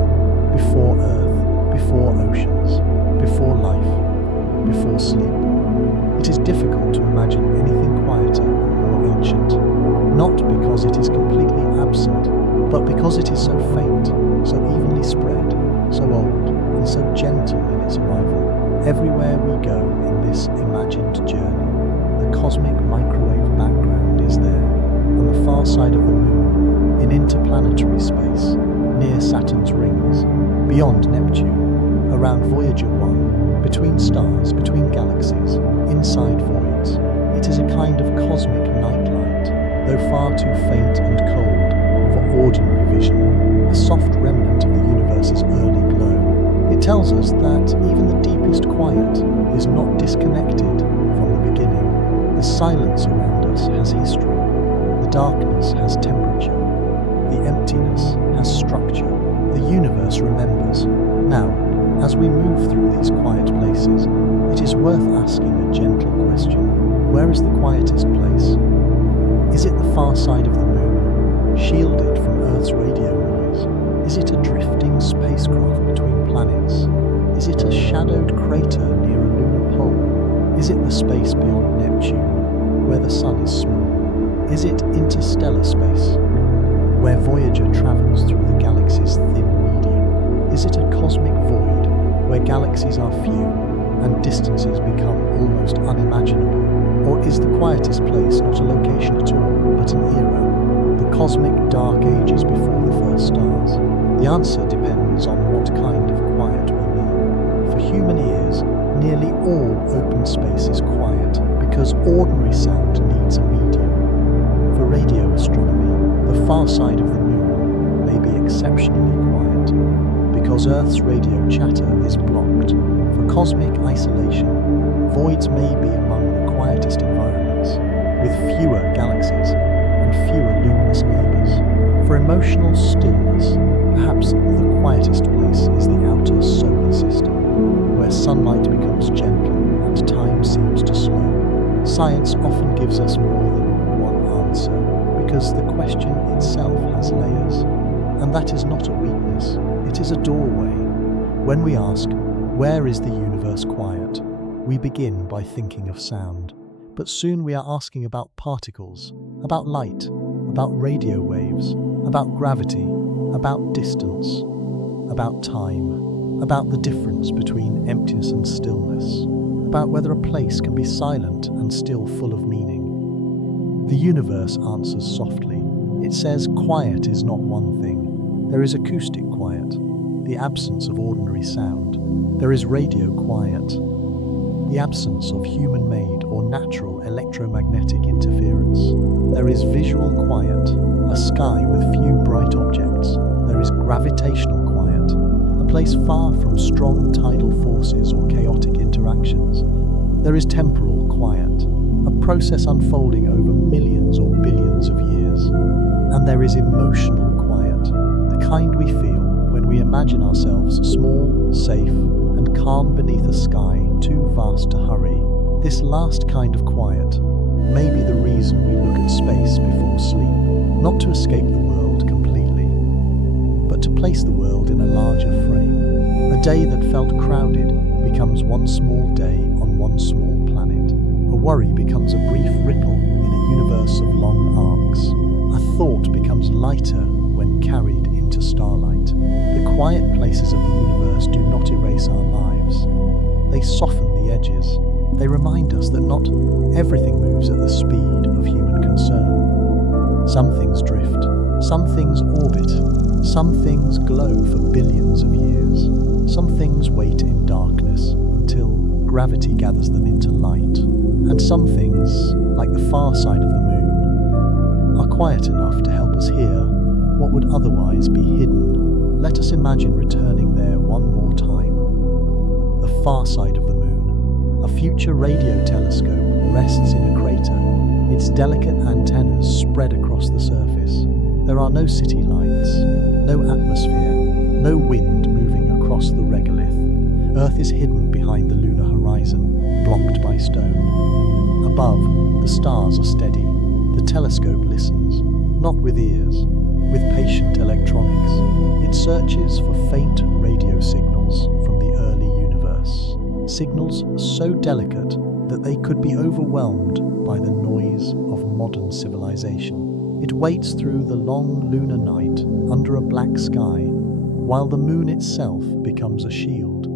before Earth, before oceans, before life, before sleep. It is difficult to imagine anything quieter and more ancient, not because it is completely absent, but because it is so faint, so evenly spread, so old, and so gentle in its arrival. Everywhere we go in this imagined journey, the cosmic microwave background is there, on the far side of the moon, in interplanetary space, near Saturn's rings, beyond Neptune, around Voyager 1, between stars, between galaxies, inside voids. It is a kind of cosmic nightlight, though far too faint and cold for ordinary vision, a soft remnant of the universe's early glow. It tells us that even the deepest quiet is not disconnected from the beginning. The silence around us has history. The darkness has temperature. The emptiness has structure. The universe remembers. Now, as we move through these quiet places, it is worth asking a gentle question. Where is the quietest place? Is it the far side of the moon, shielded from Earth's radio noise? Is it a drifting spacecraft between planets? Is it a shadowed crater near a lunar pole? Is it the space beyond Neptune, where the sun is small? Is it interstellar space, where Voyager travels through the galaxy's thin medium? Is it a cosmic void, where galaxies are few and distances become almost unimaginable? Or is the quietest place not a location at all, but an era, the cosmic dark ages before the first stars? The answer depends on what kind of quiet we mean. human ears, nearly all open space is quiet because ordinary sound needs a medium. For radio astronomy, the far side of the moon may be exceptionally quiet because Earth's radio chatter is blocked. For cosmic isolation, voids may be among the quietest environments, with fewer galaxies and fewer luminous neighbours. For emotional stillness, perhaps the quietest place is the outer solar system, where sunlight becomes gentle and time seems to slow. Science often gives us more than one answer, because the question itself has layers. And that is not a weakness, it is a doorway. When we ask, where is the universe quiet? We begin by thinking of sound. But soon we are asking about particles, about light, about radio waves, about gravity, about distance, about time, about the difference between emptiness and stillness, about whether a place can be silent and still full of meaning. The universe answers softly. It says quiet is not one thing. There is acoustic quiet, the absence of ordinary sound. There is radio quiet, the absence of human-made or natural electromagnetic interference. There is visual quiet, a sky with few bright objects. There is gravitational quiet, a place far from strong tidal forces or chaotic interactions. There is temporal quiet, a process unfolding over millions or billions of years. And there is emotional quiet, the kind we feel when we imagine ourselves small, safe, and calm beneath a sky too vast to hurry. This last kind of quiet may be the reason we look at space before sleep, not to escape the world completely, but to place the world in a larger frame. A day that felt crowded becomes one small day on one small planet. A worry becomes a brief ripple in a universe of long arcs. A thought becomes lighter when carried into starlight. The quiet places of the universe do not erase our lives. They soften the edges. They remind us that not everything moves at the speed of human concern. Some things drift, some things orbit, some things glow for billions of years. Some things wait in darkness until gravity gathers them into light. And some things, like the far side of the moon, are quiet enough to help us hear what would otherwise be hidden. Let us imagine returning there one more time. The far side of the moon, a future radio telescope, rests in a crater, its delicate antennas spread across the surface. There are no city lights, no atmosphere, no wind moving across the regolith. Earth is hidden behind the lunar horizon, blocked by stone. Above, the stars are steady. The telescope listens, not with ears, with patient electronics. It searches for faint radio signals from the early universe. Signals so delicate that they could be overwhelmed by the noise of modern civilization. It waits through the long lunar night under a black sky, while the moon itself becomes a shield.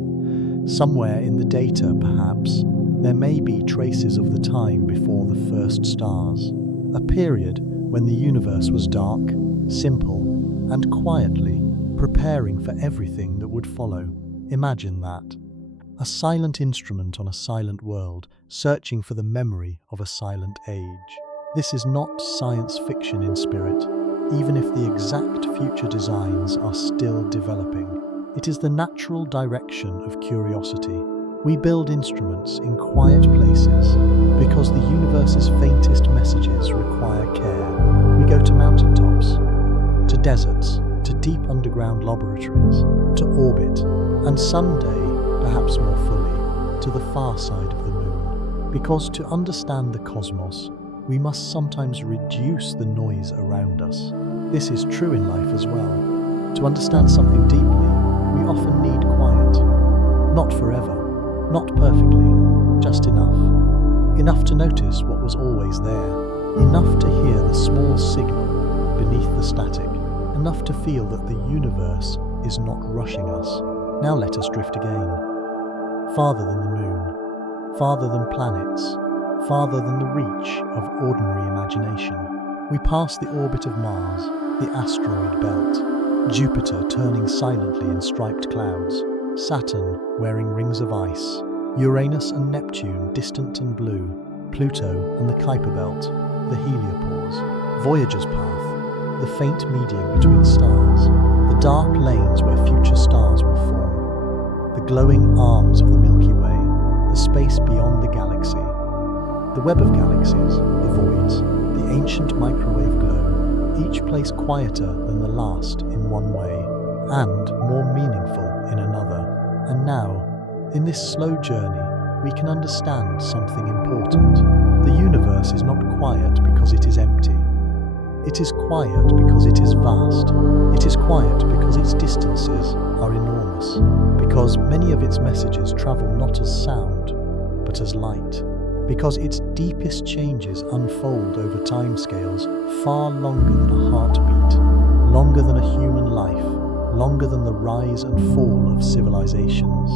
Somewhere in the data, perhaps, there may be traces of the time before the first stars, a period when the universe was dark, simple, and quietly preparing for everything that would follow. Imagine that. A silent instrument on a silent world, searching for the memory of a silent age. This is not science fiction in spirit, even if the exact future designs are still developing. It is the natural direction of curiosity. We build instruments in quiet places because the universe's faintest messages require care. We go to mountaintops, to deserts, to deep underground laboratories, to orbit, and someday, perhaps more fully, to the far side of the moon. Because to understand the cosmos, we must sometimes reduce the noise around us. This is true in life as well. To understand something deeply, we often need quiet. Not forever, not perfectly, just enough. Enough to notice what was always there. Enough to hear the small signal beneath the static. Enough to feel that the universe is not rushing us. Now let us drift again. Farther than the moon, farther than planets, farther than the reach of ordinary imagination. We pass the orbit of Mars, the asteroid belt, Jupiter turning silently in striped clouds, Saturn, wearing rings of ice. Uranus and Neptune, distant and blue. Pluto and the Kuiper Belt, the heliopause. Voyager's path, the faint medium between stars. The dark lanes where future stars will form. The glowing arms of the Milky Way, the space beyond the galaxy. The web of galaxies, the voids, the ancient microwave glow, each place quieter than the last in one way, and more meaningful in another. And now, in this slow journey, we can understand something important. The universe is not quiet because it is empty. It is quiet because it is vast. It is quiet because its distances are enormous, because many of its messages travel not as sound, but as light, because its deepest changes unfold over timescales far longer than a heartbeat, longer than a human life, longer than the rise and fall of civilizations.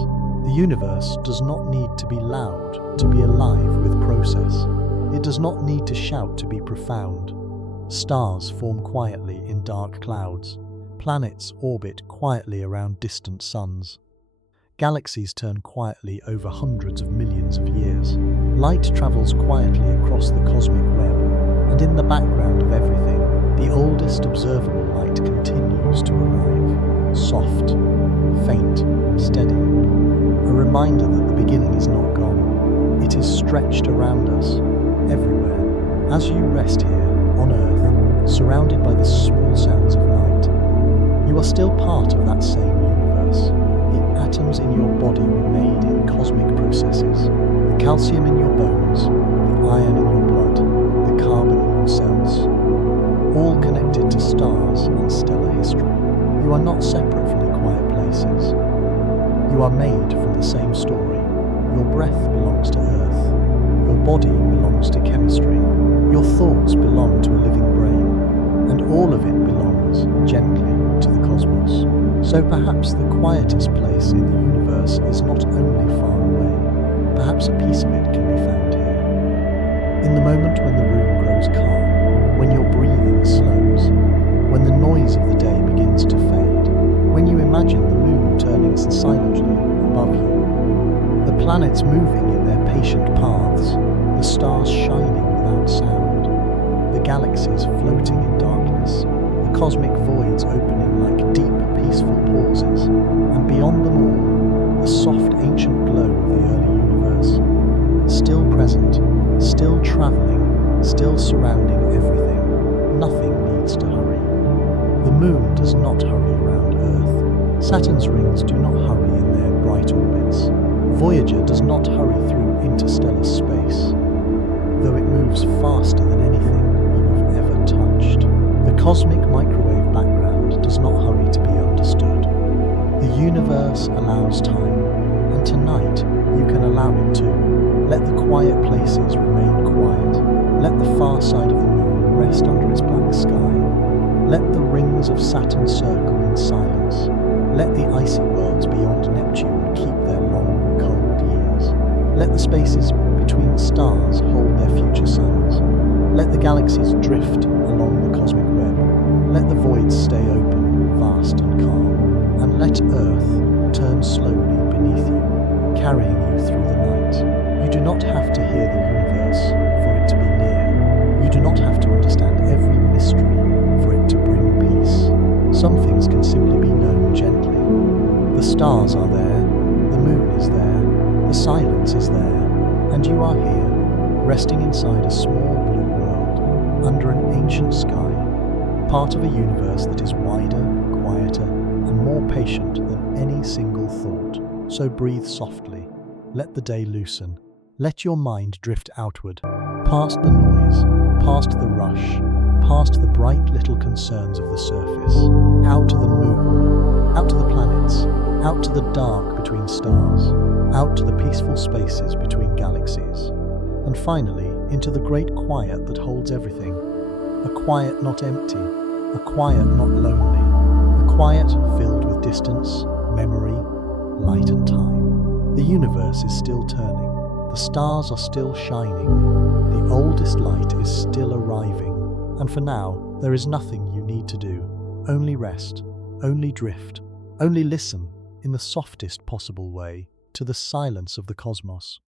The universe does not need to be loud to be alive with process. It does not need to shout to be profound. Stars form quietly in dark clouds. Planets orbit quietly around distant suns. Galaxies turn quietly over hundreds of millions of years. Light travels quietly across the cosmic web, and in the background of everything, the oldest observable light continues to arrive. Soft, faint, steady. A reminder that the beginning is not gone. It is stretched around us, everywhere. As you rest here, on Earth, surrounded by the small sounds of night, you are still part of that same universe. The atoms in your body were made in cosmic processes. The calcium in your bones, the iron in your blood, the carbon in your cells, all connected to stars and stellar history. You are not separate from the quiet places. You are made from the same story. Your breath belongs to Earth. Your body belongs to chemistry. Your thoughts belong to a living brain. And all of it belongs, gently, to the cosmos. So perhaps the quietest place in the universe is not only far away. Perhaps a piece of it can be found here. In the moment when the room grows calm, when your breathing slows, when the noise of the day begins to fade, when you imagine the moon turning silently above you, the planets moving in their patient paths, the stars shining without sound, the galaxies floating in darkness, the cosmic voids opening like deep, peaceful pauses, and beyond them all, the soft ancient glow of the early universe, still present, still travelling, still surrounding everything. Nothing needs to hurry. The moon does not hurry around Earth. Saturn's rings do not hurry in their bright orbits. Voyager does not hurry through interstellar space, though it moves faster than anything you have ever touched. The cosmic microwave background does not hurry to be understood. The universe allows time, and tonight you can allow it to. Let the quiet places remain quiet. Let the far side of the moon rest under its black sky. Let the rings of Saturn circle in silence. Let the icy worlds beyond Neptune keep their long, cold years. Let the spaces between stars hold their future suns. Let the galaxies drift along the cosmic web. Let the voids stay open, vast and calm. And let Earth turn slowly beneath you, carrying you through the night. You do not have to hear the universe for it to be near. You do not have to understand every mystery for it to bring peace. Some things can simply be known gently. The stars are there, the moon is there, the silence is there, and you are here, resting inside a small blue world, under an ancient sky, part of a universe that is wider, quieter, and more patient than any single thought. So breathe softly, let the day loosen, let your mind drift outward, past the noise, past the rush, past the bright little concerns of the surface, out to the moon, out to the planets, out to the dark between stars, out to the peaceful spaces between galaxies, and finally into the great quiet that holds everything. A quiet not empty, a quiet not lonely, a quiet filled with distance, memory, light and time. The universe is still turning, the stars are still shining, the oldest light is still arriving. And for now, there is nothing you need to do. Only rest, only drift, only listen, in the softest possible way, to the silence of the cosmos.